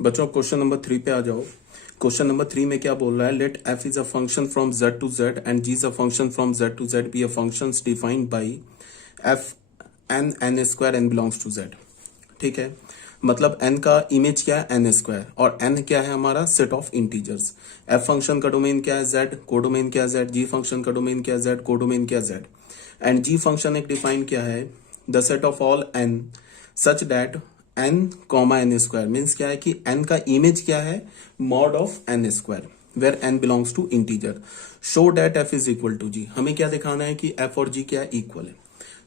बच्चों question number 3 पे आ जाओ। क्वेश्चन नंबर 3 में क्या बोल रहा है, लेट f is a function from z to z and g is a function from z to z be a function defined by f n square n belongs to z। ठीक है, मतलब n का इमेज क्या है, n square, और n क्या है हमारा set of integers. f function का डोमेन क्या है, z, कोडोमेन क्या है z, g फंक्शन का डोमेन क्या है z, कोडोमेन क्या है z, एंड g फंक्शन एक डिफाइन क्या है, the set of all n such that n comma n square means क्या है कि n का इमेज क्या है, mod of n square where n belongs to integer. Show that f is equal to g। हमें क्या दिखाना है कि f और g क्या है, इक्वल है।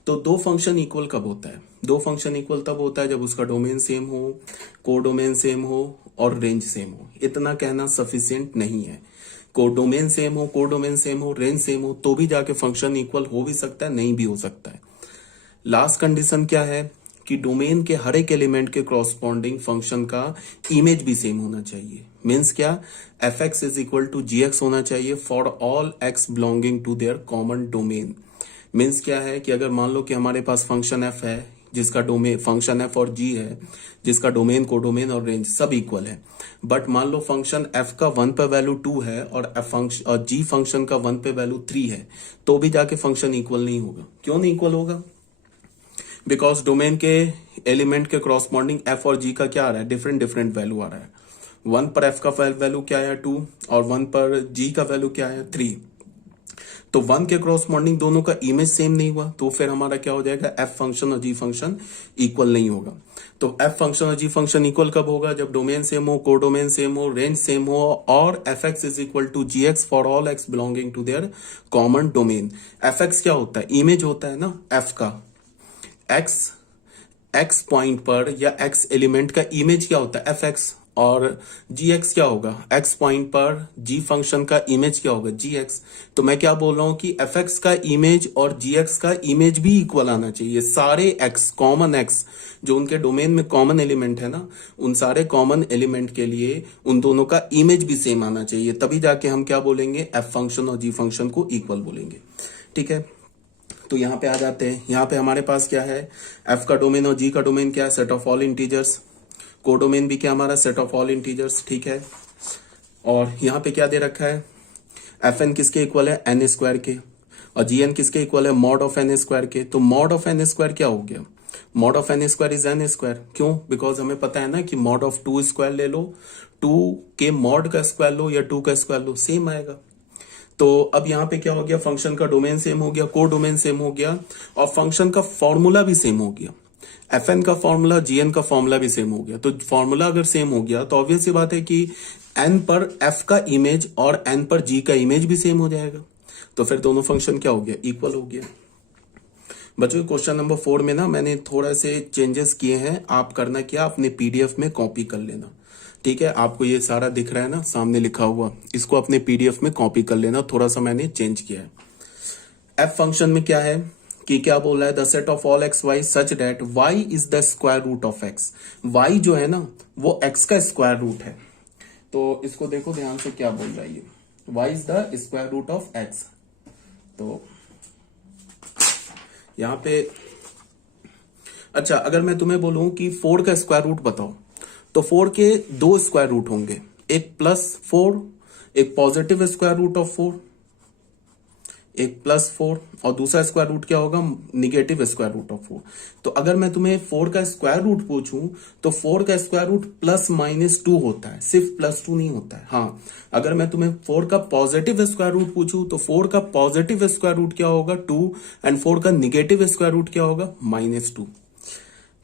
तो दो फंक्शन इक्वल कब होता है, दो फंक्शन इक्वल तब होता है जब उसका डोमेन सेम हो, कोडोमेन सेम हो और रेंज सेम हो। इतना कहना सफिशिएंट नहीं है। कोडोमेन सेम हो, कोडोमेन सेम हो, रेंज सेम हो तो भी जाके फंक्शन इक्वल हो भी सकता है, नहीं भी हो सकता है। लास्ट कंडीशन क्या है कि डोमेन के हर एक एलिमेंट के क्रॉसपॉन्डिंग फंक्शन का इमेज भी सेम होना चाहिए। मीन्स क्या, f x is equal to g x होना चाहिए for all x belonging to their common domain. Means क्या है कि अगर मान लो कि हमारे पास फंक्शन एफ है जिसका डोमेन, फंक्शन एफ और जी है जिसका डोमेन, कोडोमेन और रेंज सब इक्वल है, बट मान लो फंक्शन एफ का 1 पे वैल्यू 2 है और एफ फंक्शन और जी फंक्शन का 1 पे वैल्यू 3 है, तो भी जाके फंक्शन इक्वल नहीं होगा। क्यों नहीं इक्वल होगा? बिकॉज डोमेन के एलिमेंट के क्रॉसपॉन्डिंग एफ और जी का क्या आ रहा है, डिफरेंट डिफरेंट वैल्यू आ रहा है। 1 पर एफ का वैल्यू क्या है 2 और 1 पर जी का वैल्यू क्या है 3। तो 1 के क्रॉसपॉन्डिंग दोनों का इमेज सेम नहीं हुआ तो फिर हमारा क्या हो जाएगा, एफ फंक्शन और जी फंक्शन इक्वल नहीं होगा। तो एफ फंक्शन और जी फंक्शन इक्वल कब होगा, जब डोमेन सेम हो, कोडोमेन सेम हो, रेंज सेम हो और F x is equal to g x for all x belonging to their common domain. F x क्या होता है, इमेज होता है ना एफ का। एक्स पॉइंट पर या एक्स एलिमेंट का इमेज क्या होता है, एफ एक्स, और जी एक्स क्या होगा, एक्स पॉइंट पर जी फंक्शन का इमेज क्या होगा, जी एक्स। तो मैं क्या बोल रहा हूं कि एफ एक्स का इमेज और जी एक्स का इमेज भी इक्वल आना चाहिए। सारे एक्स, कॉमन एक्स जो उनके डोमेन में कॉमन एलिमेंट है ना, उन सारे कॉमन एलिमेंट के लिए उन दोनों का इमेज भी सेम आना चाहिए, तभी जाके हम क्या बोलेंगे, एफ फंक्शन और जी फंक्शन को इक्वल बोलेंगे। ठीक है, तो यहां पे आ जाते हैं। यहां पे हमारे पास क्या है, एफ का डोमेन और जी का डोमेन क्या है, set of all integers. Codomain भी क्या हमारा, सेट ऑफ ऑल इंटीजर्स। ठीक है, और यहां पे क्या दे रखा है, एफ एन किसके इक्वल है, एन स्क्वायर के, और जी एन किसके इक्वल है, मॉड ऑफ एन स्क्वायर के। तो मॉड ऑफ एन स्क्वायर क्या हो गया, mod of n square is n square. क्यों? बिकॉज हमें पता है ना कि मॉड ऑफ 2 स्क्वायर ले लो, 2 के मॉड का स्क्वायर लो या 2 का स्क्वायर लो, सेम आएगा। तो अब यहां पे क्या हो गया, फंक्शन का डोमेन सेम हो गया, को डोमेन सेम हो गया और फंक्शन का फॉर्मूला भी सेम हो गया। एफ एन का फॉर्मूला, जी एन का फॉर्मूला भी सेम हो गया। तो फॉर्मूला अगर सेम हो गया तो ऑब्वियस सी बात है कि एन पर एफ का इमेज और एन पर जी का इमेज भी सेम हो जाएगा। तो फिर दोनों फंक्शन क्या हो गया, इक्वल हो गया। बच्चों क्वेश्चन नंबर 4 में ना मैंने थोड़ा से चेंजेस किए हैं। आप करना क्या, अपने पीडीएफ में कॉपी कर लेना। ठीक है, आपको ये सारा दिख रहा है ना सामने लिखा हुआ, इसको अपने पीडीएफ में कॉपी कर लेना। थोड़ा सा मैंने चेंज किया है। एफ फंक्शन में क्या है कि क्या बोल रहा है, the set of all x y such that y is the square root of x. Y जो है ना वो एक्स का स्क्वायर रूट है। तो इसको देखो ध्यान से, क्या बोल रहा है ये, y is the square root of x. तो यहां पे अच्छा, अगर मैं तुम्हें बोलूं कि 4 का स्क्वायर रूट बताओ, तो 4 के 2 स्क्वायर रूट होंगे, एक +4, एक पॉजिटिव स्क्वायर रूट ऑफ 4, एक +4 और दूसरा स्क्वायर रूट क्या होगा, निगेटिव स्क्वायर रूट ऑफ 4। तो अगर मैं तुम्हें 4 का स्क्वायर रूट पूछूं तो 4 का स्क्वायर रूट +-2 होता है, सिर्फ +2 नहीं होता है। हाँ, अगर मैं तुम्हें 4 का पॉजिटिव स्क्वायर रूट पूछूं तो 4 का पॉजिटिव स्क्वायर रूट क्या होगा, 2, एंड 4 का निगेटिव स्क्वायर रूट क्या होगा, -2।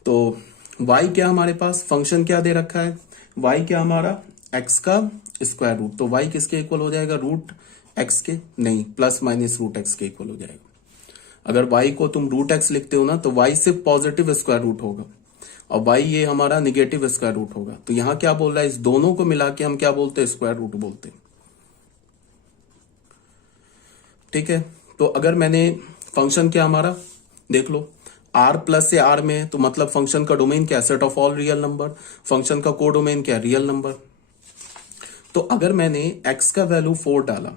तो y क्या हमारे पास, फंक्शन क्या दे रखा है, y क्या हमारा, x का स्क्वायर रूट। तो y किसके इक्वल हो जाएगा, रूट x के, नहीं, +-√x के इक्वल हो जाएगा। अगर y को तुम √x लिखते हो ना तो y सिर्फ पॉजिटिव स्क्वायर रूट होगा और y ये हमारा निगेटिव स्क्वायर रूट होगा। तो यहां क्या बोल रहा है, इस दोनों को मिला के हम क्या बोलते हैं, स्क्वायर रूट बोलते हैं। ठीक है, तो अगर मैंने फंक्शन क्या हमारा देख लो, r प्लस से r में, तो मतलब फंक्शन का डोमेन क्या है, set of all real number. Function का को डोमेन क्या है, रियल नंबर। तो अगर मैंने x का वैल्यू 4 डाला,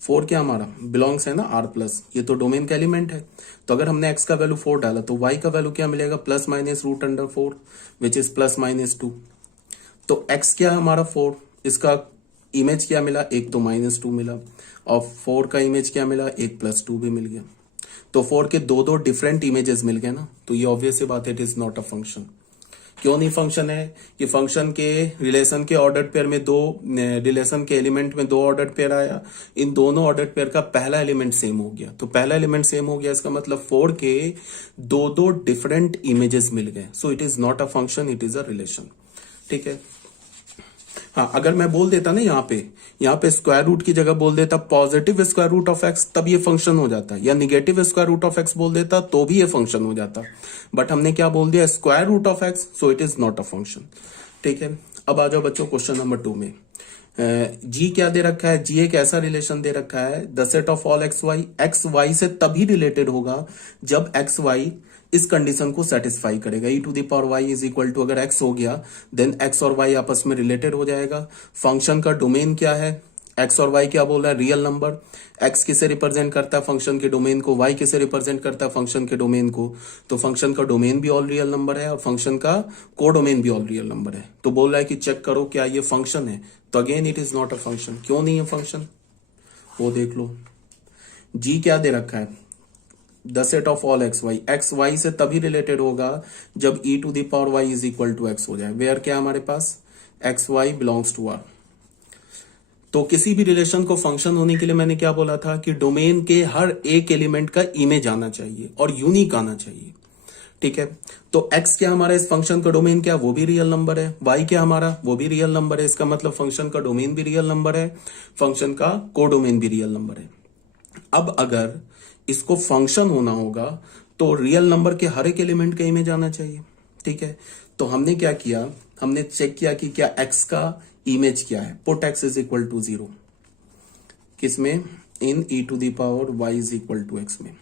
4 क्या हमारा बिलोंग्स है ना r+, ये तो डोमेन का एलिमेंट है। तो अगर हमने x का वैल्यू 4 डाला तो y का वैल्यू क्या मिलेगा, +-√4 विच इज +-2। तो x क्या है हमारा 4, इसका इमेज क्या मिला, एक तो -2 मिला, और 4 का इमेज क्या मिला, एक +2 भी मिल गया। तो 4 के दो दो डिफरेंट इमेजेस मिल गए ना, तो ये ऑब्वियस सी बात है, it is not a function. क्यों नहीं फंक्शन है? कि फंक्शन के रिलेशन के ऑर्डर्ड पेयर में दो, रिलेशन के एलिमेंट में दो ऑर्डर्ड पेयर आया, इन दोनों ऑर्डर्ड पेयर का पहला एलिमेंट सेम हो गया, तो पहला एलिमेंट सेम हो गया, इसका मतलब 4 के दो दो डिफरेंट इमेजेस मिल गए, सो it is not a function, it is a relation. ठीक है। हाँ, अगर मैं बोल देता ना यहाँ पे स्क्वायर रूट की जगह बोल देता positive square root of x, तब ये फंक्शन हो जाता, या negative square root of x बोल देता तो भी ये फंक्शन हो जाता, बट हमने क्या बोल दिया, square root of x, so it is not a function. ठीक है। अब आ जाओ बच्चों क्वेश्चन नंबर 2 में। जी क्या दे रखा है, जी एक ऐसा रिलेशन दे रखा है, the set of all x y से तभी रिलेटेड होगा जब एक्स वाई इस कंडीशन को सेटिस्फाई करेगा। E to the power y is equal to, अगर एक्स हो गया देन एक्स और वाई आपस में रिलेटेड हो जाएगा। फंक्शन का डोमेन क्या है, एक्स और वाई क्या बोल रहा है, रियल नंबर। एक्स किसे रिप्रेजेंट करता है, फंक्शन के डोमेन को, वाई किसे रिप्रेजेंट करता है, फंक्शन के डोमेन को। तो फंक्शन का डोमेन भी ऑल रियल नंबर है और फंक्शन का कोडोमेन भी ऑल रियल नंबर है। तो बोल रहा है कि चेक करो क्या ये फंक्शन है, तो again it is not a function. क्यों नहीं है फंक्शन, वो देख लो। जी क्या दे रखा है, the set of all x y से तभी रिलेटेड होगा जब e to the power y is equal to x हो जाए, वेयर क्या हमारे पास x y belongs to R. तो किसी भी रिलेशन को फंक्शन होने के लिए मैंने क्या बोला था कि डोमेन के हर एक एलिमेंट का इमेज आना चाहिए और यूनिक आना चाहिए। ठीक है। तो x क्या हमारा इस फंक्शन का डोमेन क्या, वो भी रियल नंबर है, y क्या हमारा वो भी रियल नंबर है, इसका मतलब फंक्शन का डोमेन भी रियल नंबर है, फंक्शन का कोडोमेन भी रियल नंबर है। अब अगर इसको फंक्शन होना होगा तो रियल नंबर के हर एक एलिमेंट का इमेज आना चाहिए। ठीक है। तो हमने क्या किया, हमने चेक किया कि क्या x का इमेज क्या है, put x is equal to 0 किसमें, in e to the power y is equal to x में।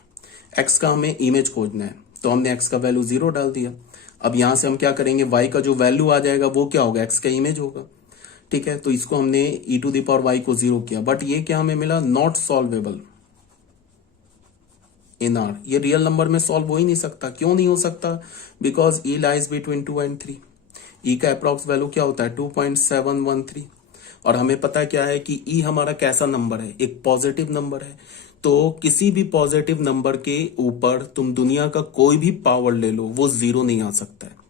x का हमें इमेज खोजना है, तो हमने x का वैल्यू 0 डाल दिया। अब यहां से हम क्या करेंगे, y का जो वैल्यू आ जाएगा वो क्या होगा, x का इमेज होगा। ठीक है। तो इसको हमने e to the power y को 0 किया, बट ये क्या हमें मिला, नॉट सॉल्वेबल इन आर। ये रियल नंबर में सॉल्व हो ही नहीं सकता। क्यों नहीं हो सकता, because E lies between 2 and 3। ई का अप्रॉक्स वैल्यू क्या होता है 2.713, और हमें पता क्या है कि ई हमारा कैसा नंबर है, एक पॉजिटिव नंबर है। तो किसी भी पॉजिटिव नंबर के ऊपर तुम दुनिया का कोई भी पावर ले लो, वो 0 नहीं आ सकता है।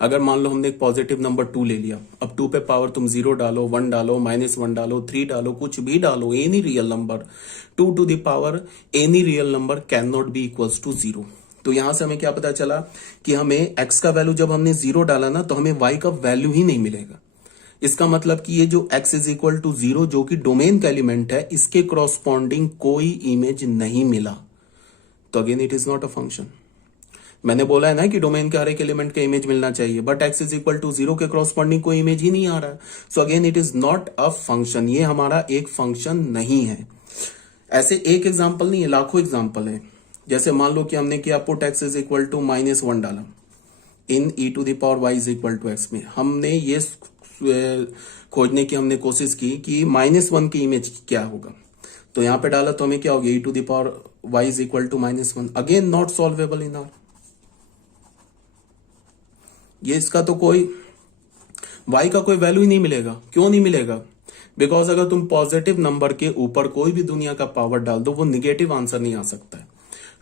अगर मान लो हमने एक पॉजिटिव नंबर 2 ले लिया, अब 2 पे पावर तुम 0 डालो, 1 डालो, -1 डालो, 3 डालो, कुछ भी डालो, any real number, 2 to the power any real number can not be equals to 0। तो यहां से हमें क्या पता चला कि हमें x का वैल्यू जब हमने 0 डाला ना, तो हमें y का वैल्यू ही नहीं मिलेगा। इसका मतलब कि ये जो x इज इक्वल टू 0 जो कि डोमेन का एलिमेंट है, इसके क्रॉसपॉन्डिंग कोई इमेज नहीं मिला, तो again it is not a function. मैंने बोला है ना कि डोमेन के हर एक एलिमेंट का इमेज मिलना चाहिए, but x is equal to 0 के क्रॉसपॉन्डिंग कोई इमेज ही नहीं आ रहा है, so again it is not a function. ये हमारा एक फंक्शन नहीं है। ऐसे एक एग्जाम्पल नहीं है, लाखों एग्जाम्पल है। जैसे मान लो कि हमने किया put x is equal to -1 डाला in e to the power y is equal to x में, हमने ये खोजने की हमने कोशिश की कि -1 की इमेज क्या होगा, तो यहां पे डाला तो हमें क्या हो गया, e to the power y is equal to -1, again not solvable in R. ये इसका तो कोई y का कोई वैल्यू ही नहीं मिलेगा। क्यों नहीं मिलेगा, बिकॉज अगर तुम पॉजिटिव नंबर के ऊपर कोई भी दुनिया का पावर डाल दो, वो निगेटिव आंसर नहीं आ सकता है।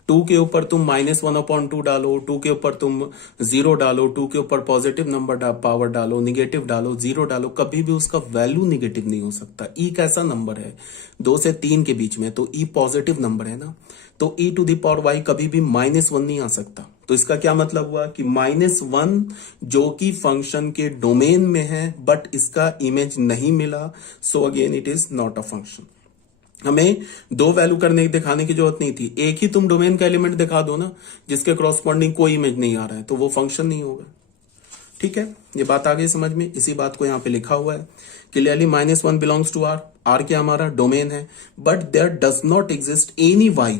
2 के ऊपर तुम -1/2 डालो, 2 के ऊपर तुम 0 डालो, 2 के ऊपर पॉजिटिव नंबर पावर डालो, निगेटिव डालो, 0 डालो, कभी भी उसका वैल्यू निगेटिव नहीं हो सकता। ई कैसा नंबर है, 2 से 3 के बीच में, तो ई पॉजिटिव नंबर है ना, तो e to the power Y कभी भी -1 नहीं आ सकता। तो इसका क्या मतलब हुआ कि -1 जो कि फंक्शन के डोमेन में है, बट इसका इमेज नहीं मिला, so again it is not a function. हमें दो वैल्यू करने दिखाने की जरूरत नहीं थी, एक ही तुम डोमेन का एलिमेंट दिखा दो ना जिसके क्रॉसपॉन्डिंग कोई इमेज नहीं आ रहा है, तो वो फंक्शन नहीं होगा। ठीक है, ये बात आ गई समझ में। इसी बात को यहां पे लिखा हुआ है clearly, -1 belongs to R, R क्या हमारा डोमेन है, but there does not exist any y,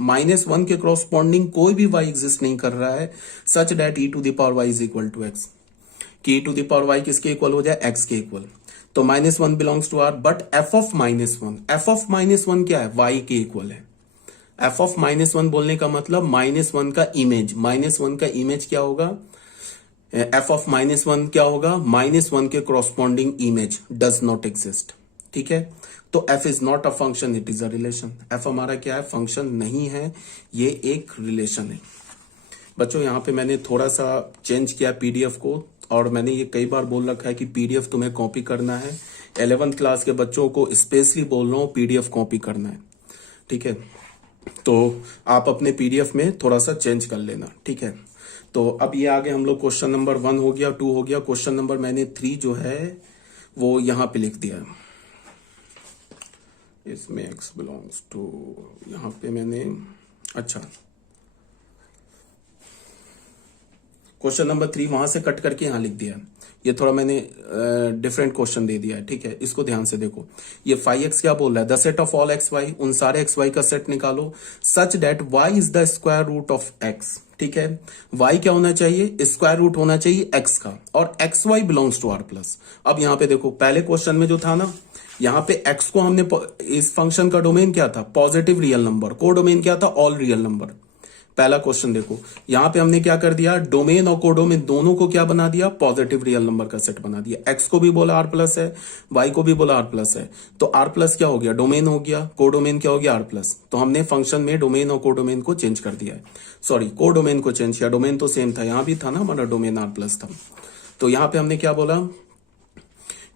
-1 के क्रॉसपॉन्डिंग कोई भी y एग्जिस्ट नहीं कर रहा है, such that e to the power y is equal to x, कि e to the power y किसके इक्वल हो जाए, x के इक्वल। तो -1 belongs to R, but f of -1 क्या है, y के इक्वल है। f ऑफ -1 बोलने का मतलब -1 का इमेज, -1 का इमेज क्या होगा, एफ ऑफ -1 क्या होगा, -1 के corresponding image does not exist. ठीक है, तो F is not a function, it is a relation. F हमारा क्या है, फंक्शन नहीं है, ये एक रिलेशन है। बच्चों यहाँ पे मैंने थोड़ा सा चेंज किया पीडीएफ को, और मैंने ये कई बार बोल रखा है कि पीडीएफ तुम्हें कॉपी करना है। 11th क्लास के बच्चों को स्पेशली बोल रहा हूँ, पीडीएफ कॉपी करना है। ठीक है, तो आप अपने पीडीएफ में थोड़ा सा चेंज कर लेना। ठीक है, तो अब ये आगे हम लोग क्वेश्चन नंबर 1 हो गया, 2 हो गया, क्वेश्चन नंबर मैंने 3 जो है वो यहां पे लिख दिया है। इसमें x बिलोंग्स टू, यहां पे मैंने, अच्छा क्वेश्चन नंबर 3 वहां से कट करके यहां लिख दिया है। ये थोड़ा मैंने डिफरेंट क्वेश्चन दे दिया है। ठीक है, इसको ध्यान से देखो। ये 5x क्या बोल रहा है, the set of all x y, उन सारे एक्स वाई का सेट निकालो such that y is the square root of x। ठीक है, y क्या होना चाहिए, स्क्वायर रूट होना चाहिए x का, और x y belongs to R plus. अब यहां पे देखो, पहले क्वेश्चन में जो था ना, यहां पे x को हमने, इस फंक्शन का डोमेन क्या था, पॉजिटिव रियल नंबर, को डोमेन क्या था, ऑल रियल नंबर। पहला क्वेश्चन देखो, यहां पे हमने क्या कर दिया, डोमेन और कोडोमेन दोनों को क्या बना दिया, पॉजिटिव रियल नंबर का सेट बना दिया। एक्स को भी बोला आर प्लस है, वाई को भी बोला आर प्लस है, तो आर प्लस क्या हो गया, डोमेन हो गया, कोडोमेन क्या हो गया, आर प्लस। तो हमने फंक्शन में डोमेन और कोडोमेन को चेंज कर दिया है, सॉरी कोडोमेन को चेंज किया, डोमेन तो सेम था, यहां भी था ना हमारा डोमेन आर प्लस था। तो यहां पे हमने क्या बोला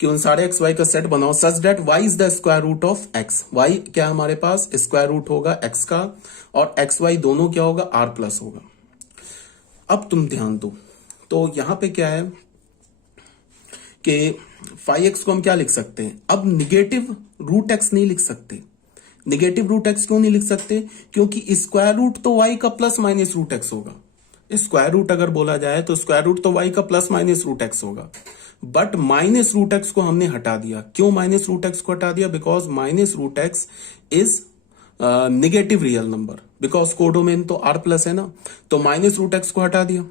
कि उन सारे एक्स वाई का सेट बनाओ such that y is the square root of x. Y क्या हमारे पास स्क्वायर रूट होगा एक्स का, और एक्स वाई दोनों क्या होगा, आर प्लस होगा। अब तुम ध्यान दो, तो यहां पे क्या है कि 5x को हम क्या लिख सकते हैं, अब निगेटिव रूट एक्स नहीं लिख सकते। निगेटिव रूट एक्स क्यों नहीं लिख सकते, क्योंकि स्क्वायर रूट तो y का प्लस माइनस रूट एक्स होगा। स्क्वायर रूट अगर बोला जाए तो स्क्वायर रूट तो y का प्लस माइनस रूट एक्स होगा, बट माइनस रूट एक्स को हमने हटा दिया। क्यों माइनस रूट एक्स को हटा दिया, because minus root x is negative real number, because codomain तो आर प्लस है ना, तो माइनस रूट एक्स को हटा दिया।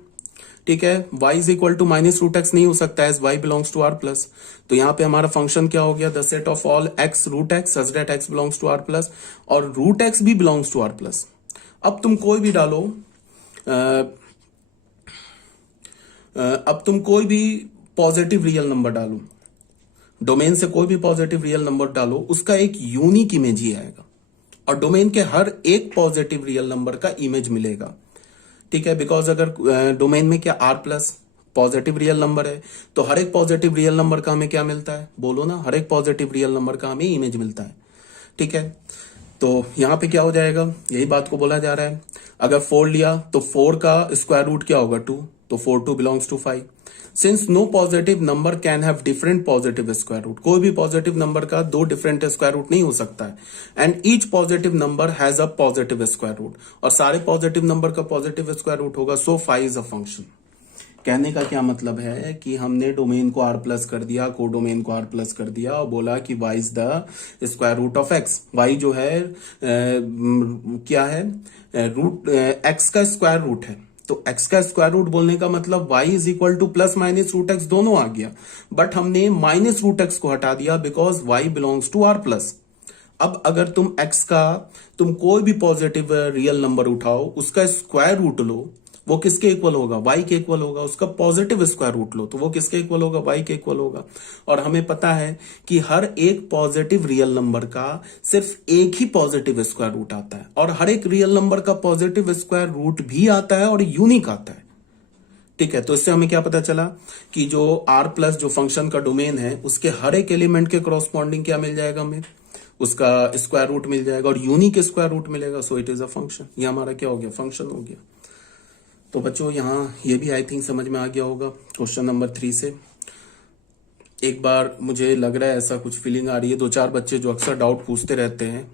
ठीक है, y is equal to minus root x नहीं हो सकता है, y belongs to R plus. तो यहां पे हमारा फंक्शन क्या हो गया, the set of all x root x such that x belongs to R plus, और रूट एक्स भी बिलोंग्स टू आर प्लस। अब तुम कोई भी डालो, अब तुम कोई भी पॉजिटिव रियल नंबर डालो, डोमेन से कोई भी पॉजिटिव रियल नंबर डालो, उसका एक यूनिक इमेज ही आएगा, और डोमेन के हर एक पॉजिटिव रियल नंबर का इमेज मिलेगा। ठीक है, बिकॉज अगर डोमेन में क्या R plus positive real number है, तो हर एक पॉजिटिव रियल नंबर का हमें क्या मिलता है, बोलो ना, हर एक पॉजिटिव रियल नंबर का हमें इमेज मिलता है। ठीक है, तो यहां पे क्या हो जाएगा, यही बात को बोला जा रहा है। अगर 4 लिया तो 4 का स्क्वायर रूट क्या होगा, 2, तो 4 2 belongs to 5। Since no positive number can have different positive square root, कोई भी पॉजिटिव नंबर का 2 डिफरेंट स्क्वायर रूट नहीं हो सकता है, and each positive number has a positive square root, और सारे पॉजिटिव नंबर का पॉजिटिव स्क्वायर रूट होगा, सो 5 इज अ फंक्शन। कहने का क्या मतलब है कि हमने डोमेन को आर प्लस कर दिया, कोडोमेन को आर प्लस कर दिया, और बोला कि y is the square root of x। y जो है क्या है, रूट x का स्क्वायर रूट है, तो x का स्क्वायर रूट बोलने का मतलब y is equal to plus minus root x दोनों आ गया, बट हमने माइनस रूट एक्स को हटा दिया because y belongs to R plus. अब अगर तुम x का, तुम कोई भी पॉजिटिव रियल नंबर उठाओ, उसका स्क्वायर रूट लो, वो किसके इक्वल होगा, y के इक्वल होगा। उसका पॉजिटिव स्क्वायर रूट लो तो वो किसके इक्वल होगा, y के इक्वल होगा। और हमें पता है कि हर एक पॉजिटिव रियल नंबर का सिर्फ एक ही पॉजिटिव स्क्वायर रूट आता है, और हर एक रियल नंबर का पॉजिटिव स्क्वायर रूट भी आता है और यूनिक आता है। ठीक है, तो इससे हमें क्या पता चला कि जो r प्लस जो फंक्शन का डोमेन है, उसके हर एक एलिमेंट के कॉरस्पॉन्डिंग क्या मिल जाएगा, हमें उसका स्क्वायर रूट मिल जाएगा, और यूनिक स्क्वायर रूट मिलेगा, सो इट इज अ फंक्शन। ये हमारा क्या हो गया, फंक्शन हो गया। तो बच्चों यहाँ ये भी आई थिंक समझ में आ गया होगा क्वेश्चन नंबर 3 से। एक बार मुझे लग रहा है ऐसा कुछ फीलिंग आ रही है, 2-4 बच्चे जो अक्सर डाउट पूछते रहते हैं,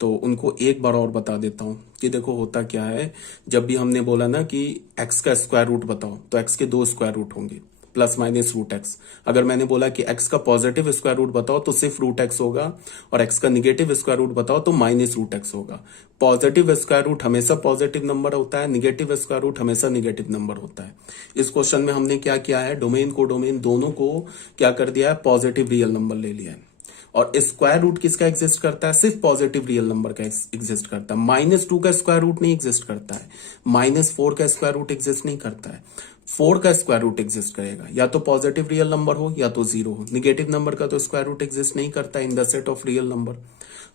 तो उनको एक बार और बता देता हूँ कि देखो होता क्या है। जब भी हमने बोला ना कि x का स्क्वायर रूट बताओ, तो x के 2 स्क्वायर रूट होंगे, प्लस माइनस रूट एक्स। अगर मैंने बोला कि x का पॉजिटिव स्क्वायर रूट बताओ तो सिर्फ रूट एक्स होगा, और x का निगेटिव स्क्वायर रूट बताओ तो माइनस रूट एक्स होगा। पॉजिटिव स्क्वायर रूट हमेशा पॉजिटिव नंबर होता है, निगेटिव स्क्वायर रूट हमेशा निगेटिव नंबर होता है। इस क्वेश्चन में हमने क्या किया है, डोमेन को डोमेन दोनों को क्या कर दिया है, पॉजिटिव रियल नंबर ले लिया है। और स्क्वायर रूट किसका एग्जिस्ट करता है? सिर्फ पॉजिटिव रियल नंबर का एग्जिस्ट करता है। -2 का स्क्वायर रूट नहीं एग्जिस्ट करता है, -4 का स्क्वायर रूट एग्जिस्ट नहीं करता है, 4 का स्क्वायर रूट एग्जिस्ट करेगा। या तो पॉजिटिव रियल नंबर हो या तो 0 हो। निगेटिव नंबर का तो स्क्वायर रूट एग्जिस्ट नहीं करता in the set of real number.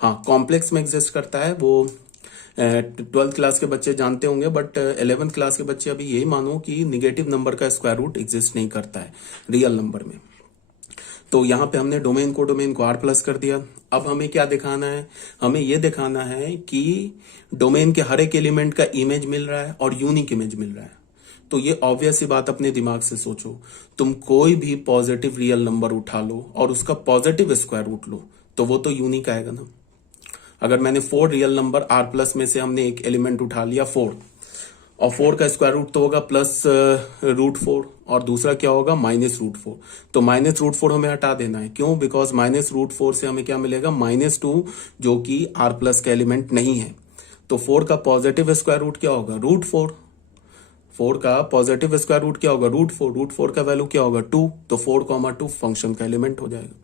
हाँ, कॉम्प्लेक्स में एग्जिस्ट करता है, वो 12th क्लास के बच्चे जानते होंगे, बट 11th क्लास के बच्चे अभी यही मानो कि निगेटिव नंबर का स्क्वायर रूट एग्जिस्ट नहीं करता है रियल नंबर में। तो यहाँ पे हमने डोमेन को r प्लस कर दिया। अब हमें क्या दिखाना है? हमें ये दिखाना है कि डोमेन के हर एक एलिमेंट का इमेज मिल रहा है और यूनिक इमेज मिल रहा है। तो ये ऑब्वियस सी बात, अपने दिमाग से सोचो, तुम कोई भी पॉजिटिव रियल नंबर उठा लो और उसका पॉजिटिव स्क्वायर रूट लो तो वो तो यूनिक आएगा ना। अगर मैंने 4 रियल नंबर r प्लस में से हमने एक एलिमेंट उठा लिया 4, और 4 का स्क्वायर रूट तो होगा +√4 और दूसरा क्या होगा? -√4। तो -√4 हमें हटा देना है। क्यों? बिकॉज -√4 से हमें क्या मिलेगा? -2, जो कि r प्लस का एलिमेंट नहीं है। तो 4 का पॉजिटिव स्क्वायर रूट क्या होगा? √4। 4 का पॉजिटिव स्क्वायर रूट क्या होगा? √4। √4 का वैल्यू क्या होगा? 2। तो 4, 2 फंक्शन का एलिमेंट हो जाएगा।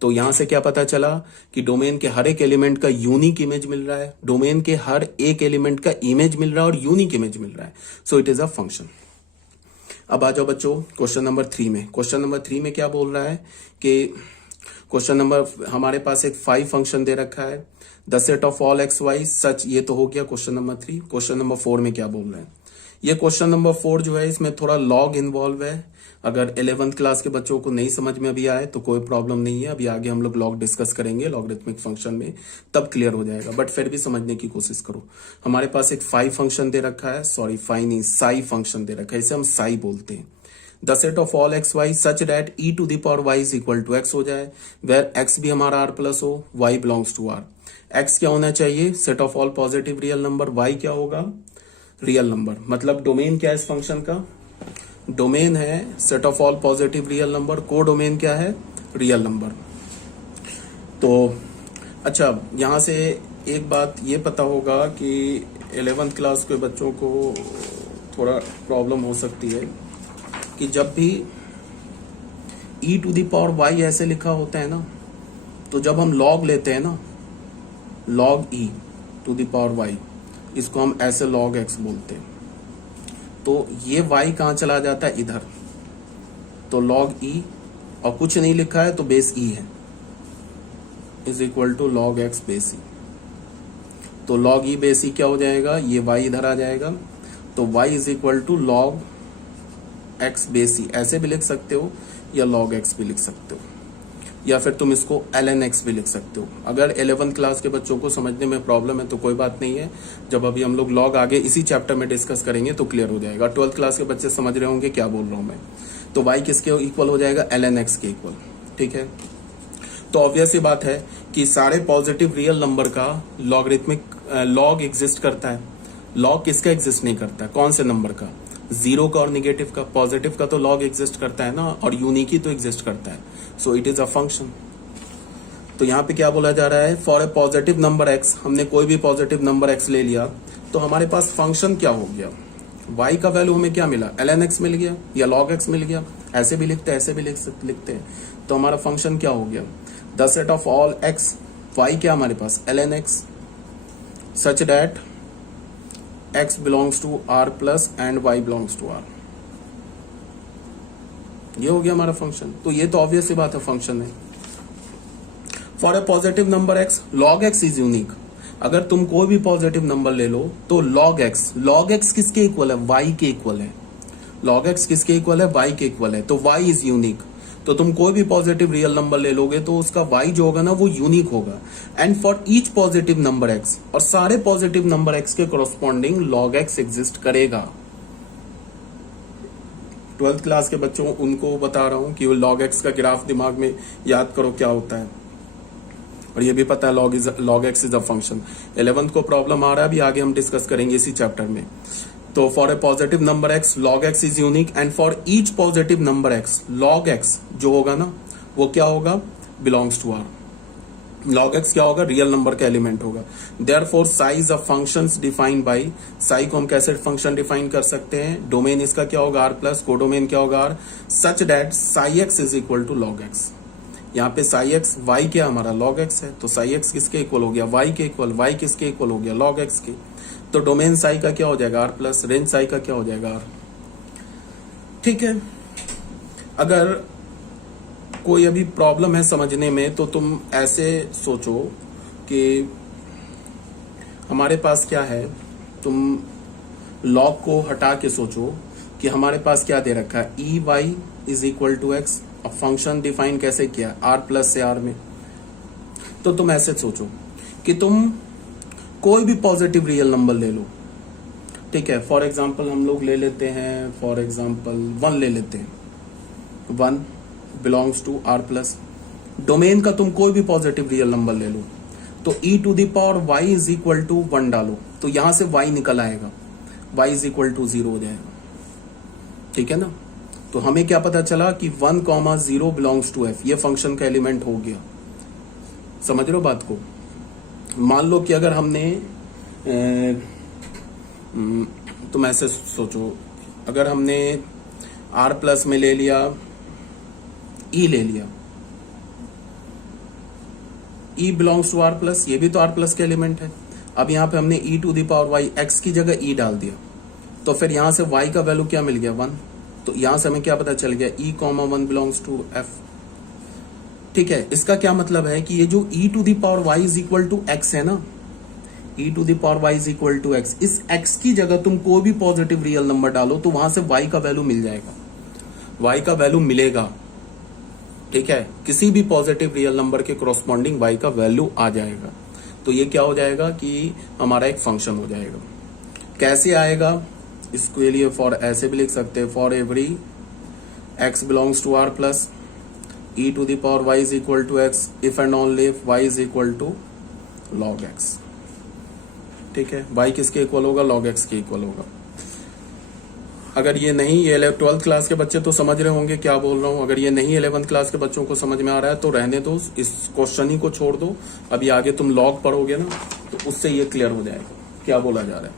तो यहां से क्या पता चला कि डोमेन के हर एक एलिमेंट का यूनिक इमेज मिल रहा है, डोमेन के हर एक एलिमेंट का इमेज मिल रहा है और यूनिक इमेज मिल रहा है। सो इट इज अ फंक्शन। अब आ जाओ बच्चों क्वेश्चन नंबर 3 में। क्वेश्चन नंबर 3 में क्या बोल रहा है कि क्वेश्चन नंबर, हमारे पास एक 5 फंक्शन दे रखा है, the set of all x y such. ये तो हो गया क्वेश्चन नंबर 3। क्वेश्चन नंबर 4 में क्या बोल रहा है? ये क्वेश्चन नंबर 4 जो है, इसमें थोड़ा लॉग इन्वॉल्व है। अगर 11th क्लास के बच्चों को नहीं समझ में अभी आए तो कोई प्रॉब्लम नहीं है, अभी आगे हम लोग लॉग डिस्कस करेंगे लॉगरिथमिक फंक्शन में, तब क्लियर हो जाएगा। बट फिर भी समझने की कोशिश करो। हमारे पास एक 5 फंक्शन दे रखा है, सॉरी 5 नहीं, साई फंक्शन दे रखा है, इसे हम साई बोलते हैं। The set of all x y such that e⁻y is equal to x हो जाए, वेर x भी हमारा r प्लस हो, y belongs to r। x क्या होना चाहिए? Set of all positive real number, y क्या होगा? Real number. मतलब डोमेन क्या है इस फंक्शन का? डोमेन है set of all positive real number, को डोमेन क्या है? Real number. तो अच्छा, यहां से एक बात ये पता होगा कि 11th क्लास के बच्चों को थोड़ा प्रॉब्लम हो सकती है कि जब भी e⁻y ऐसे लिखा होता है ना, तो जब हम लॉग लेते हैं ना, लॉग e⁻y, इसको हम ऐसे log x बोलते हैं। तो ये y कहां चला जाता है? इधर। तो log e, और कुछ नहीं लिखा है तो बेस e है, is equal to log x base e। तो log e बेस e क्या हो जाएगा? ये y इधर आ जाएगा। तो y is equal to log x base e, ऐसे भी लिख सकते हो या log x भी लिख सकते हो, या फिर तुम इसको ln x भी लिख सकते हो। अगर 11th क्लास के बच्चों को समझने में प्रॉब्लम है तो कोई बात नहीं है, जब अभी हम लोग लॉग आगे इसी चैप्टर में डिस्कस करेंगे तो क्लियर हो जाएगा। 12th क्लास के बच्चे समझ रहे होंगे क्या बोल रहा हूं मैं। तो y किसके इक्वल हो जाएगा? ln x के इक्वल। ठीक है, तो ऑब्वियस ही बात है कि सारे पॉजिटिव रियल नंबर का लॉगरिथमिक लॉग एग्जिस्ट करता है। लॉग किसका एग्जिस्ट नहीं करता? कौन से नंबर का? 0 का और निगेटिव का। पॉजिटिव का तो लॉग एग्जिस्ट करता है ना, और यूनिक ही तो एग्जिस्ट करता है। सो इट इज अ फंक्शन। तो यहाँ पे क्या बोला जा रहा है? For a positive number x, हमने कोई भी पॉजिटिव नंबर x ले लिया तो हमारे पास फंक्शन क्या हो गया? y का वैल्यू हमें क्या मिला? ln x मिल गया या log x मिल गया। ऐसे भी लिखते हैं, ऐसे भी लिखते हैं। तो हमारा फंक्शन क्या हो गया? The set of all x, y क्या हमारे पास? ln x such that x belongs to r plus and y belongs to r। ये हो गया हमारा फंक्शन। तो ये तो ऑब्वियस सी बात है, फंक्शन है। For a positive number x, log x is unique. अगर तुम कोई भी पॉजिटिव नंबर ले लो तो log x किसके इक्वल है? y के इक्वल है। log x किसके इक्वल है? y के इक्वल है। तो y इज यूनिक। तो तुम कोई भी पॉजिटिव रियल नंबर ले लोगे तो उसका y जो होगा ना वो यूनिक होगा। And for each positive number x, और सारे पॉजिटिव नंबर x के कोरोस्पॉन्डिंग log x एग्जिस्ट करेगा। 12th क्लास के बच्चों उनको बता रहा हूं कि वो log x का ग्राफ दिमाग में याद करो क्या होता है, और ये भी पता है log x is a function. 11th को प्रॉब्लम आ रहा है, अभी आगे हम डिस्कस करेंगे इसी चैप्टर में। तो for a positive number x, log x is unique, and for each positive number x, log x जो होगा ना वो क्या होगा? Belongs to r। log x क्या होगा? रियल नंबर का एलिमेंट होगा। Therefore size of functions defined by, psi को हम कैसे फंक्शन डिफाइन कर सकते हैं? डोमेन इसका क्या होगा? r प्लस, कोडोमेन क्या होगा? r, such that psi x is equal to log x। यहाँ पे साई एक्स वाई क्या हमारा लॉग एक्स है, तो साई एक्स किसके इक्वल हो गया वाई के इक्वल, वाई किसके इक्वल हो गया लॉग एक्स के। तो डोमेन साई का क्या हो जाएगा आर प्लस, रेंज साई का क्या हो जाएगा आर। ठीक है, अगर कोई अभी प्रॉब्लम है समझने में तो तुम ऐसे सोचो कि हमारे पास क्या है, तुम लॉग को हटा के सोचो कि हमारे पास क्या दे रखा है, e y is equal to x. अब फंक्शन डिफाइन कैसे किया, आर प्लस से आर में। तो तुम ऐसे सोचो कि तुम कोई भी पॉजिटिव रियल नंबर ले लो, ठीक है। फॉर एग्जाम्पल हम लोग ले लेते हैं, फॉर एग्जाम्पल 1 ले लेते हैं, 1 belongs to R plus. Domain का तुम कोई भी पॉजिटिव रियल नंबर ले लो, तो e to the power y is equal to 1 डालो, तो यहां से वाई निकल आएगा, वाई इज इक्वल टू 0 हो जाएगा, ठीक है ना। तो हमें क्या पता चला कि 1,0 बिलोंग्स टू एफ, ये फंक्शन का एलिमेंट हो गया। समझ रहे हो बात को। मान लो कि अगर हमने तुम ऐसे सोचो, अगर हमने आर प्लस में ले लिया, ई ले लिया, ई बिलोंग्स टू आर प्लस, ये भी तो आर प्लस के एलिमेंट है। अब यहां पे हमने e to the power y, x की जगह ई डाल दिया, तो फिर यहां से वाई का वैल्यू क्या मिल गया 1। तो यहां से हमें क्या पता चल गया, e comma 1 belongs to F. ठीक है, इसका क्या मतलब है कि ये जो e to the power y is equal to x है ना, e to the power y is equal to x, इस एक्स की जगह तुम कोई भी पॉजिटिव रियल नंबर डालो तो वहां से वाई का वैल्यू मिल जाएगा, वाई का वैल्यू मिलेगा। ठीक है, किसी भी पॉजिटिव रियल नंबर के कॉरस्पॉन्डिंग वाई का वैल्यू आ जाएगा। तो ये क्या हो जाएगा कि हमारा एक फंक्शन हो जाएगा। कैसे आएगा, इसके लिए फॉर ऐसे भी लिख सकते हैं, for every x belongs to R plus e to the power y is equal to x if and only if y is equal to log x. ठीक है, वाई किसके इक्वल होगा, लॉग एक्स के इक्वल होगा। अगर ये नहीं, ये 12th क्लास के बच्चे तो समझ रहे होंगे क्या बोल रहा हूं। अगर ये नहीं 11th क्लास के बच्चों को समझ में आ रहा है तो रहने दो, इस क्वेश्चन ही को छोड़ दो। अभी आगे तुम लॉग पढ़ोगे ना तो उससे ये क्लियर हो जाएगा क्या बोला जा रहा है।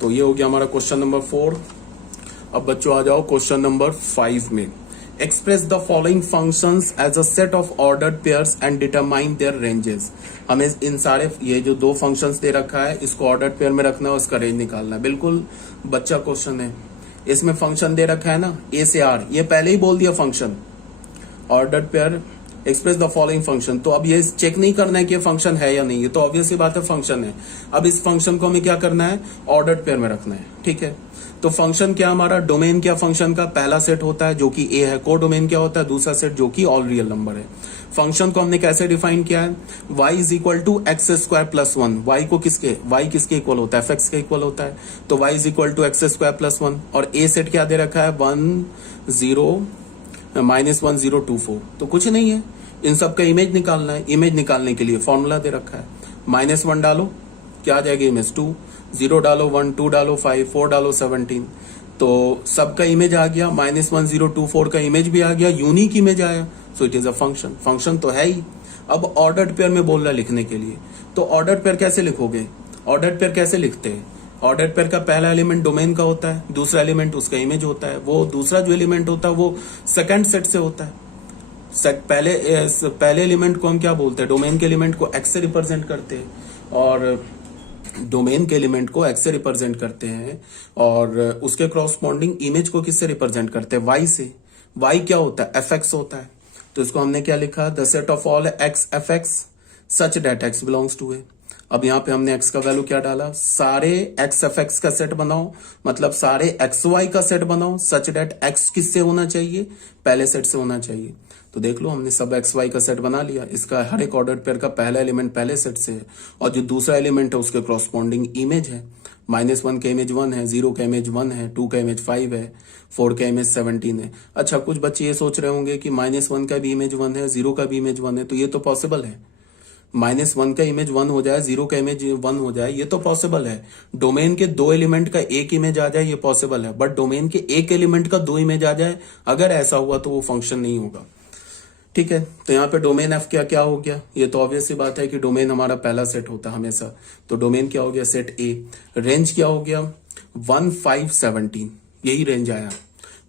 तो ये हो गया हमारा क्वेश्चन नंबर 4। अब बच्चों आ जाओ क्वेश्चन नंबर 5 में। Express the following functions as a set of ordered pairs and determine their ranges. हमें इन सारे ये जो 2 फंक्शंस दे रखा है इसको ऑर्डर्ड पेयर में रखना है और उसका रेंज निकालना है। बिल्कुल बच्चा क्वेश्चन है। इसमें फंक्शन दे रखा है ना ए से आर, ये पहले ही बोल दिया function ordered pair express the following function. तो अब ये चेक नहीं करना है कि ये फंक्शन है या नहीं, ये तो ऑब्वियस ही बात है फंक्शन है। अब इस फंक्शन को हमें क्या करना है, ऑर्डर्ड पेयर में रखना है। ठीक है, तो फंक्शन क्या हमारा, डोमेन क्या फंक्शन का, पहला सेट होता है जो कि ए है, को डोमेन क्या होता है, दूसरा सेट जो कि ऑल रियल नंबर है। फंक्शन को हमने कैसे डिफाइन किया है, y is equal to x square plus 1। Y को किसके, y किसके इक्वल होता है, एफ एक्स के इक्वल होता है। तो y is equal to x square plus 1 और ए सेट क्या दे रखा है, 1,0-1024। तो कुछ नहीं है, इन सब का इमेज निकालना है। इमेज निकालने के लिए फॉर्मूला दे रखा है, -1 डालो क्या आ जाएगी इमेज 2, 0 डालो 1, 2 डालो 5, 4 डालो 17। तो सबका इमेज आ गया, -1024 का इमेज भी आ गया, यूनिक इमेज आया। सो it is a function, function तो है ही। अब ऑर्डर्ड पेयर में बोल रहा है लिखने के लिए, तो ऑर्डर्ड पेयर कैसे लिखोगे, ऑर्डर्ड पेयर कैसे लिखते हैं। ऑर्डर्ड पेयर का पहला एलिमेंट डोमेन का होता है, दूसरा एलिमेंट उसका इमेज होता है, वो दूसरा जो एलिमेंट होता है वो सेकंड सेट से होता है। पहले एलिमेंट को हम क्या बोलते हैं, डोमेन के एलिमेंट को एक्स से रिप्रेजेंट करते हैं और डोमेन के एलिमेंट को एक्स से रिप्रेजेंट करते हैं और उसके क्रॉसपॉन्डिंग इमेज को किससे रिप्रेजेंट करते हैं, वाई से। वाई क्या होता है, एफ एक्स होता है। तो इसको हमने क्या लिखा, the set of all x f x such that x belongs to A. अब यहाँ पे हमने एक्स का वैल्यू क्या डाला, सारे एक्स एफ एक्स का सेट बनाओ, मतलब सारे एक्स वाई का सेट बनाओ सच डेट एक्स किससे होना चाहिए, पहले सेट से होना चाहिए। तो देख लो हमने सब एक्स वाई का सेट बना लिया। इसका हर एक ऑर्डर्ड पेयर का पहला एलिमेंट पहले सेट से है और जो दूसरा एलिमेंट है उसके क्रॉसपॉन्डिंग इमेज है। -1 का इमेज 1 है, 0 का इमेज 1 है, 2 का इमेज 5 है, 4 का इमेज 17 है। अच्छा, कुछ बच्चे ये सोच रहे होंगे कि -1 का भी इमेज 1 है, 0 का भी इमेज 1 है, तो ये तो पॉसिबल है। -1 का इमेज 1 हो जाए, 0 का इमेज 1 हो जाए, ये तो पॉसिबल है। डोमेन के 2 एलिमेंट का एक इमेज आ जाए, ये पॉसिबल है। बट डोमेन के एक एलिमेंट का 2 इमेज आ जाए, अगर ऐसा हुआ तो वो फंक्शन नहीं होगा। ठीक है, तो यहाँ पे डोमेन एफ क्या क्या हो गया, ये तो ऑब्वियस सी बात है कि डोमेन हमारा पहला सेट होता है हमेशा। तो डोमेन क्या हो गया, सेट ए। रेंज क्या हो गया, 1, 5, 17, यही रेंज आया,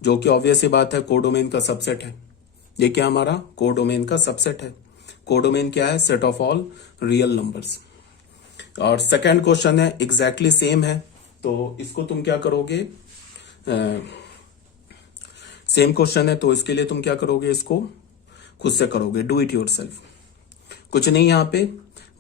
जो कि ऑब्वियस सी बात है कोडोमेन का सबसेट है। ये क्या हमारा कोडोमेन का सबसेट है। कोडोमेन क्या है, set of all real numbers. और सेकंड क्वेश्चन है एग्जैक्टली सेम है, तो इसको तुम क्या करोगे, सेम क्वेश्चन है तो इसके लिए तुम क्या करोगे, इसको खुद से करोगे, डू इट योरसेल्फ। कुछ नहीं, यहां पे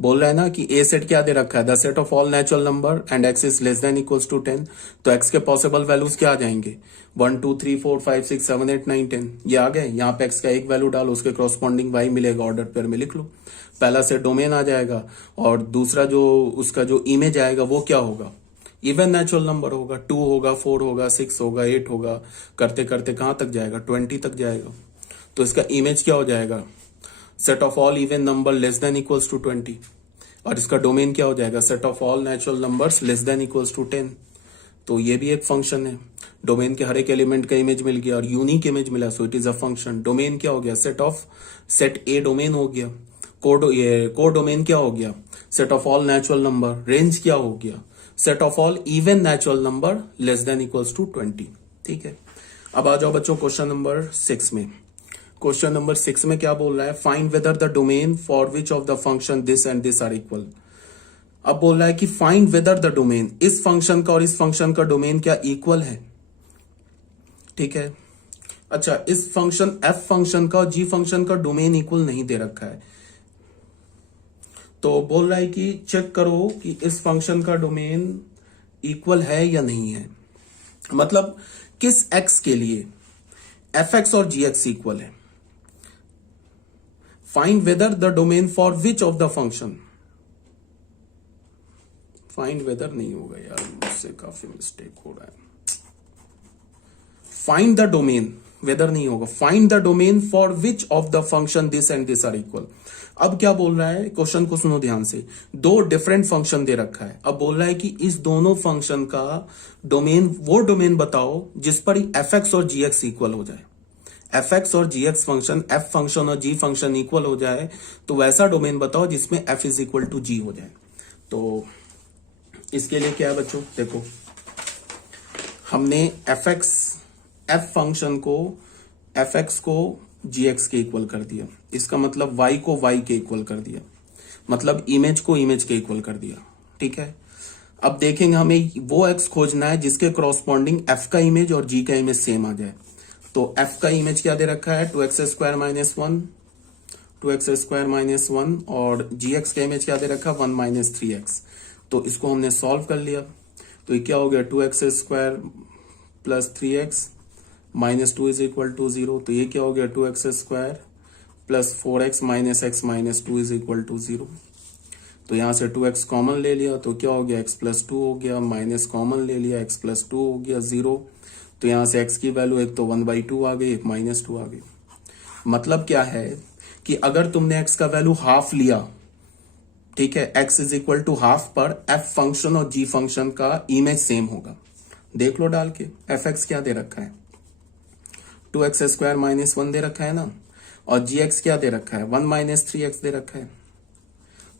बोल रहा है ना कि ए सेट क्या दे रखा है, the set of all natural number and x is less than equals to 10, तो एक्स के पॉसिबल वैल्यूज क्या आ जाएंगे, 1 2 3 4 5 6 7 8 9 10, ये आ गए। यहाँ पे एक्स का एक वैल्यू डालो, उसके कॉरस्पॉन्डिंग वाई मिलेगा, ऑर्डर पेयर में लिख लो। पहला सेट डोमेन आ जाएगा, और दूसरा जो उसका जो इमेज आएगा वो क्या होगा, इवन नेचुरल नंबर होगा, 2 होगा, 4 होगा, 6 होगा, 8 होगा, करते करते कहां तक जाएगा, 20 तक जाएगा। तो इसका इमेज क्या हो जाएगा, set of all even number less than equals to 20, और इसका डोमेन क्या हो जाएगा, set of all natural numbers less than equals to 10। तो ये भी एक फंक्शन है, डोमेन के हर एक एलिमेंट का इमेज मिल गया और यूनिक इमेज मिला, सो it is a function. Domain क्या हो गया, सेट ए डोमेन हो गया। को डोमेन क्या हो गया, set of all natural number. Range क्या हो गया, set of all even natural number less than equals to 20। ठीक है, अब आ जाओ बच्चों क्वेश्चन नंबर 6 में। क्वेश्चन नंबर 6 में क्या बोल रहा है, find whether the domain for which of the function this and this are equal. अब बोल रहा है कि फाइंड वेदर द डोमेन, इस फंक्शन का और इस फंक्शन का डोमेन क्या इक्वल है। ठीक है, अच्छा, इस फंक्शन एफ फंक्शन का और जी फंक्शन का डोमेन इक्वल नहीं दे रखा है, तो बोल रहा है कि चेक करो कि इस फंक्शन का डोमेन इक्वल है या नहीं है। मतलब किस एक्स के लिए एफ एक्स और जी एक्स इक्वल है। Find whether the domain for which of the function, find weather नहीं होगा यार, मुझसे काफी मिस्टेक हो रहा है। फाइंड द डोमेन, वेदर नहीं होगा, find the domain for which of the function this and this are equal. अब क्या बोल रहा है, क्वेश्चन को सुनो ध्यान से, दो डिफरेंट फंक्शन दे रखा है। अब बोल रहा है कि इस दोनों फंक्शन का डोमेन, वो डोमेन बताओ जिस पर एफ एक्स और जी एक्स इक्वल हो जाए। एफ एक्स और जी एक्स फंक्शन, एफ फंक्शन और जी फंक्शन इक्वल हो जाए, तो वैसा डोमेन बताओ जिसमें एफ इज इक्वल टू जी हो जाए। तो इसके लिए क्या है बच्चों, देखो हमने एफ फंक्शन को, एफ एक्स को जी एक्स के इक्वल कर दिया, इसका मतलब वाई को वाई के इक्वल कर दिया, मतलब इमेज को इमेज के इक्वल कर दिया। ठीक है, अब देखेंगे हमें वो एक्स खोजना है जिसके कॉरस्पॉन्डिंग एफ का इमेज और जी का इमेज सेम आ जाए। तो एफ का इमेज क्या दे रखा है, 2x square minus 1, 2x square minus 1, और जी एक्स का इमेज क्या दे रखा है, 1 माइनस 3x। तो इसको हमने सॉल्व कर लिया, तो ये क्या हो गया, 2x square plus 3x minus 2 is equal to 0। तो ये क्या हो गया, 2x square plus 4x minus x minus 2 is equal to 0। तो यहां से 2x कॉमन ले लिया, तो क्या हो गया, x प्लस 2 हो गया, माइनस कॉमन ले लिया, x प्लस 2 हो गया 0। तो यहां से x की वैल्यू एक तो 1/2 आ गई, एक -2 आ गई। मतलब क्या है कि अगर तुमने x का वैल्यू हाफ लिया, ठीक है, x is equal to half पर f फंक्शन और g फंक्शन का इमेज सेम होगा। देख लो डाल के, एफ एक्स क्या दे रखा है, 2x स्क्वायर माइनस 1 दे रखा है ना, और जी एक्स क्या दे रखा है, 1 माइनस 3x दे रखा है।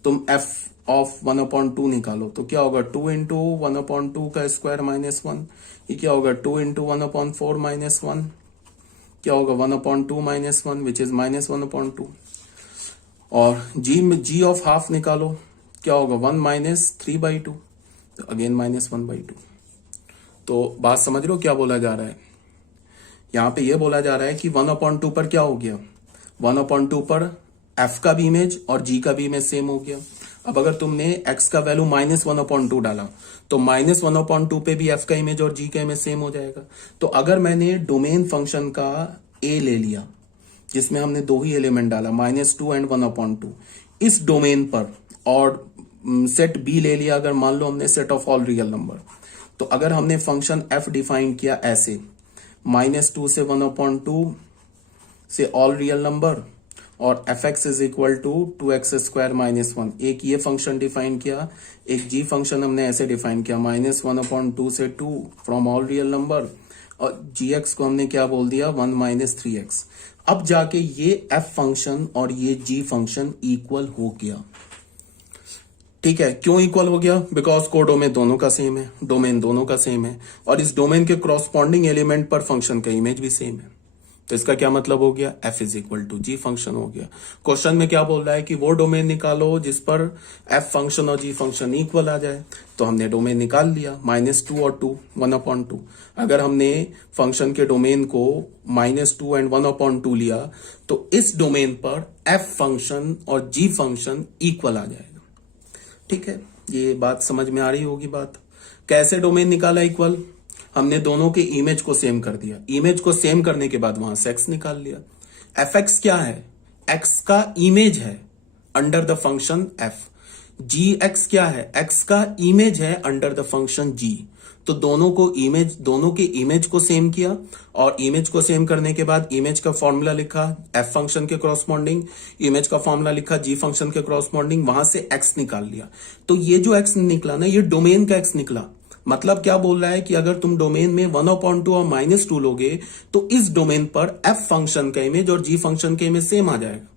तुम f ऑफ 1/2 निकालो, तो क्या होगा, 2 इंटू 1/2 का स्क्वायर माइनस 1, ये क्या होगा, 2 इंटू 1/4 माइनस 1, क्या होगा, 1/2 माइनस 1 विच इज माइनस 1/2। और जी ऑफ हाफ निकालो, क्या होगा, 1 माइनस 3/2, तो अगेन माइनस 1/2। तो बात समझ लो क्या बोला जा रहा है, यहां पे ये बोला जा रहा है कि 1/2 पर क्या हो गया, 1/2 पर f का भी इमेज और g का भी इमेज सेम हो गया। अब अगर तुमने x का वैल्यू -1/2 डाला, तो -1/2 पे भी f का इमेज और g का इमेज सेम हो जाएगा। तो अगर मैंने डोमेन फंक्शन का a ले लिया, जिसमें हमने दो ही एलिमेंट डाला, -2 एंड 1/2, इस डोमेन पर, और सेट b ले लिया, अगर मान लो हमने set of all real number, तो अगर हमने फंक्शन f डिफाइन किया ऐसे, -2 से 1/2 से ऑल रियल नंबर, और F x is equal to 2x square minus 1, एक ये फंक्शन डिफाइन किया, एक जी फंक्शन हमने ऐसे डिफाइन किया, -1/2 से 2 फ्रॉम ऑल रियल नंबर, और जी एक्स को हमने क्या बोल दिया, 1 माइनस 3x। अब जाके ये एफ फंक्शन और ये जी फंक्शन इक्वल हो गया। ठीक है, क्यों इक्वल हो गया, बिकॉज कोडोमेन दोनों का सेम है, डोमेन दोनों का सेम है, और इस डोमेन के क्रॉसपॉन्डिंग एलिमेंट पर फंक्शन का इमेज भी सेम है। तो इसका क्या मतलब हो गया, f is equal to G function हो गया। क्वेश्चन में क्या बोल रहा है कि वो डोमेन निकालो जिस पर f फंक्शन और g फंक्शन इक्वल आ जाए। तो हमने डोमेन निकाल लिया, -2 और 2, 1/2। अगर हमने फंक्शन के डोमेन को -2 एंड 1/2 लिया तो इस डोमेन पर f फंक्शन और g फंक्शन इक्वल आ जाएगा। ठीक है, ये बात समझ में आ रही होगी। बात कैसे डोमेन निकाला इक्वल, हमने दोनों के इमेज को सेम कर दिया, इमेज को सेम करने के बाद वहां से x निकाल लिया। एफ एक्स क्या है, x का इमेज है under the function f। G x क्या है, x का इमेज है अंडर द फंक्शन g। तो दोनों के इमेज को सेम किया, और इमेज को सेम करने के बाद इमेज का फॉर्मूला लिखा f फंक्शन के क्रॉसपॉन्डिंग, इमेज का फॉर्मूला लिखा g फंक्शन के क्रॉसपॉन्डिंग, वहां से x निकाल लिया। तो ये जो x निकला ना, ये डोमेन का x निकला। मतलब क्या बोल रहा है कि अगर तुम डोमेन में 1/2 और -2 लोगे तो इस डोमेन पर f फंक्शन का इमेज और g फंक्शन का इमेज सेम आ जाएगा।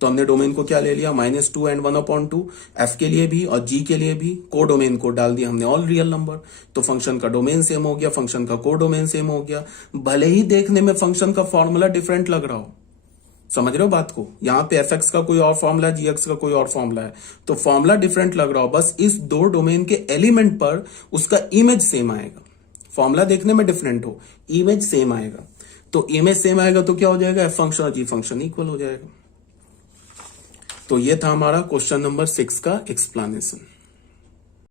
तो हमने डोमेन को क्या ले लिया, -2 एंड 1/2, f के लिए भी और g के लिए भी। को डोमेन को डाल दिया हमने ऑल रियल नंबर, तो फंक्शन का डोमेन सेम हो गया, फंक्शन का को डोमेन सेम हो गया। भले ही देखने में फंक्शन का फॉर्मूला डिफरेंट लग रहा हो, समझ रहे हो बात को, यहां पे एफ एक्स का कोई और फॉर्मूला है, जी एक्स का कोई और फॉर्मूला है, तो फॉर्मूला डिफरेंट लग रहा हो, बस इस दो डोमेन के एलिमेंट पर उसका इमेज सेम आएगा। फॉर्मूला देखने में डिफरेंट हो, इमेज सेम आएगा। तो इमेज सेम आएगा तो क्या हो जाएगा, एफ फंक्शन और जी फंक्शन इक्वल हो जाएगा। तो ये था हमारा क्वेश्चन नंबर 6 का एक्सप्लेनेशन।